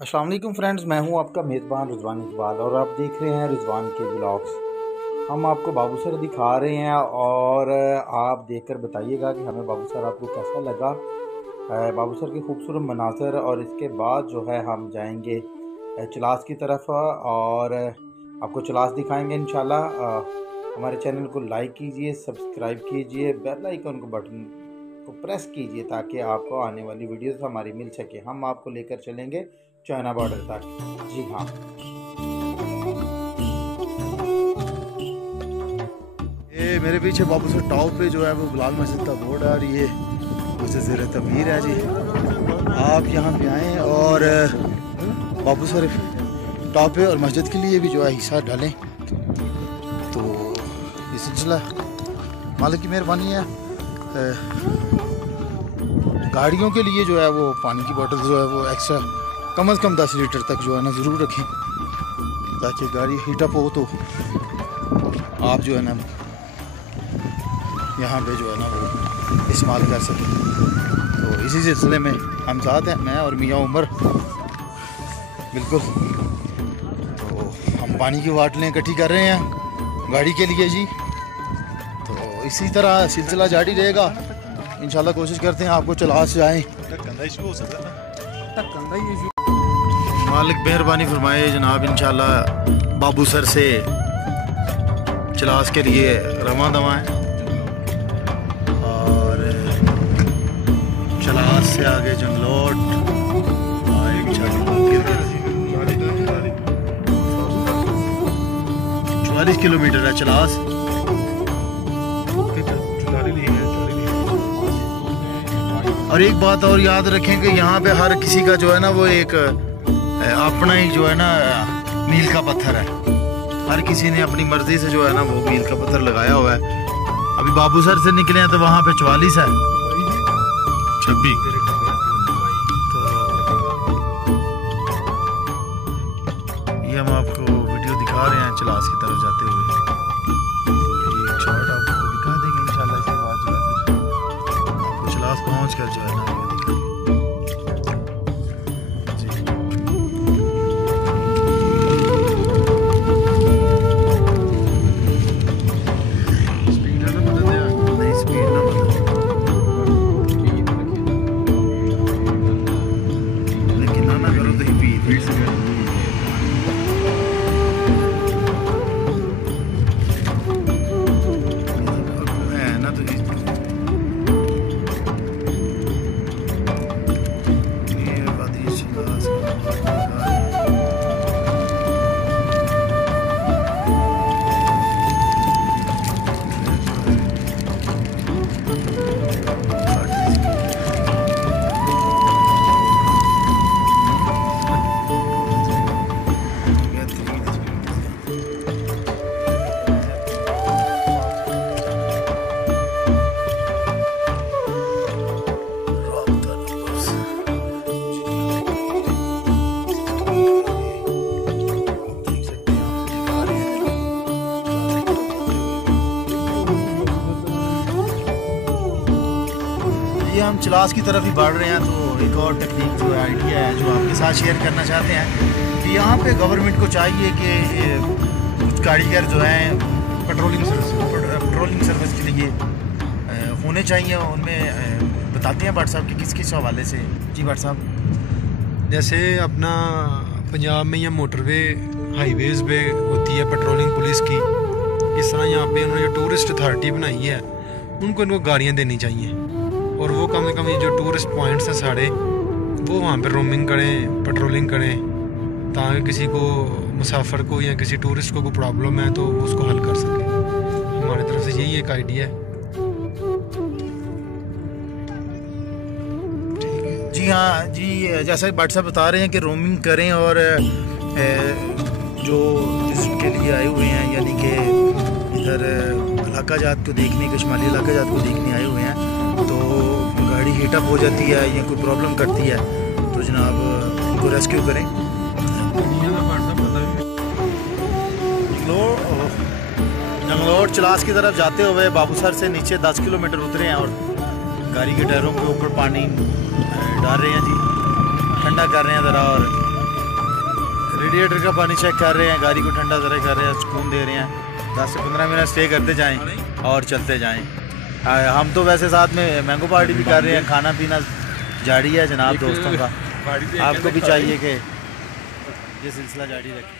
अस्सलाम वालेकुम फ्रेंड्स, मैं हूं आपका मेज़बान रिजवान इकबाल और आप देख रहे हैं रिजवान के ब्लॉग्स। हम आपको बाबूसर दिखा रहे हैं और आप देखकर बताइएगा कि हमें बाबूसर आपको कैसा लगा। बाबूसर के खूबसूरत मनाज़र और इसके बाद जो है हम जाएंगे चलास की तरफ और आपको चलास दिखाएंगे इंशाल्लाह। हमारे चैनल को लाइक कीजिए, सब्सक्राइब कीजिए, बेल आइकन को बटन को प्रेस कीजिए ताकि आपको आने वाली वीडियोस हमारी मिल सके। हम आपको लेकर चलेंगे चाइना बॉर्डर तक। जी हाँ, ये मेरे पीछे बाबूसर टॉप पे जो है वो बिलाल मस्जिद का बोर्ड है और ये मस्जिद ज़ेर तमीर है जी। आप यहाँ पे आएँ और बाबूसर टॉप पे और मस्जिद के लिए भी जो है हिस्सा डालें। तो ये सिलसिला मालिक की मेहरबानी है। गाड़ियों के लिए जो है वो पानी की बोतल जो है वो एक्स्ट्रा कम से कम 10 लीटर तक जो है ना ज़रूर रखें ताकि गाड़ी हीटअप हो तो आप जो है ना यहाँ पे जो है ना वो इस्तेमाल कर सकें। तो इसी सिलसिले में हम साथ हैं, मैं और मियाँ उमर। बिल्कुल, तो हम पानी की बाटलें इकट्ठी कर रहे हैं गाड़ी के लिए जी। तो इसी तरह सिलसिला जारी रहेगा इंशाल्लाह। कोशिश करते हैं आपको चलास जाएँ। मालिक मेहरबानी फरमाए जनाब, इंशाल्लाह बाबूसर से चलास के लिए रवां दवा है और चलास से आगे जंगलोट 44 किलोमीटर है चलास। और एक बात और याद रखें कि यहाँ पे हर किसी का जो है ना वो एक अपना ही जो है ना मील का पत्थर है। हर किसी ने अपनी मर्जी से जो है ना वो मील का पत्थर लगाया हुआ है। अभी बाबूसर से निकले हैं तो वहाँ पे 44 है, 26। तो ये हम आपको वीडियो दिखा रहे हैं चलास की तरफ जाते हुए। तो एक शॉट आपको दिखा देंगे इंशाल्लाह। इसके बाद जो है आपको चलास पहुँच कर जो है ना हम चलास की तरफ ही बढ़ रहे हैं। तो एक और टेक्निक जो आइडिया है जो आपके साथ शेयर करना चाहते हैं कि यहाँ पे गवर्नमेंट को चाहिए कि कुछ कारीगर जो हैं पेट्रोलिंग सर्विस के लिए होने चाहिए। उनमें बताते हैं भट्ट साहब कि किस हवाले से। जी भट्ट साहब, जैसे अपना पंजाब में या मोटरवे हाईवेज़ पे होती है पेट्रोलिंग पुलिस की, इस तरह यहाँ पे उन्होंने जो टूरिस्ट अथॉरिटी बनाई है इनको गाड़ियाँ देनी चाहिए और वो कम से कम ये जो टूरिस्ट पॉइंट्स हैं सारे वो वहाँ पे रोमिंग करें, पेट्रोलिंग करें ताकि किसी को मुसाफिर को या किसी टूरिस्ट को कोई प्रॉब्लम है तो उसको हल कर सके। हमारी तरफ से यही एक आइडिया है। जी हाँ जी, जैसा भट्ट साहब बता रहे हैं कि रोमिंग करें और जो विजिट के लिए आए हुए हैं यानी कि इधर इलाका जात को देखने, कश्मीरी इलाका जात को देखने आए हुए हैं तो गाड़ी हीटअप हो जाती है या कोई प्रॉब्लम करती है तो जनाब उनको रेस्क्यू करें। जंगलोट चलास की तरफ जाते हुए बाबूसर से नीचे 10 किलोमीटर उतरे हैं और गाड़ी के टायरों के ऊपर पानी डाल रहे हैं जी, ठंडा कर रहे हैं ज़रा और रेडिएटर का पानी चेक कर रहे हैं, गाड़ी को ठंडा ज़रा कर रहे हैं, सुकून दे रहे हैं। 10 से 15 मिनट स्टे करते जाएं और चलते जाएं। हम तो वैसे साथ में मैंगो पार्टी भी कर रहे हैं, खाना पीना जारी है जनाब दोस्तों का। आपको भी चाहिए कि ये सिलसिला जारी रखें।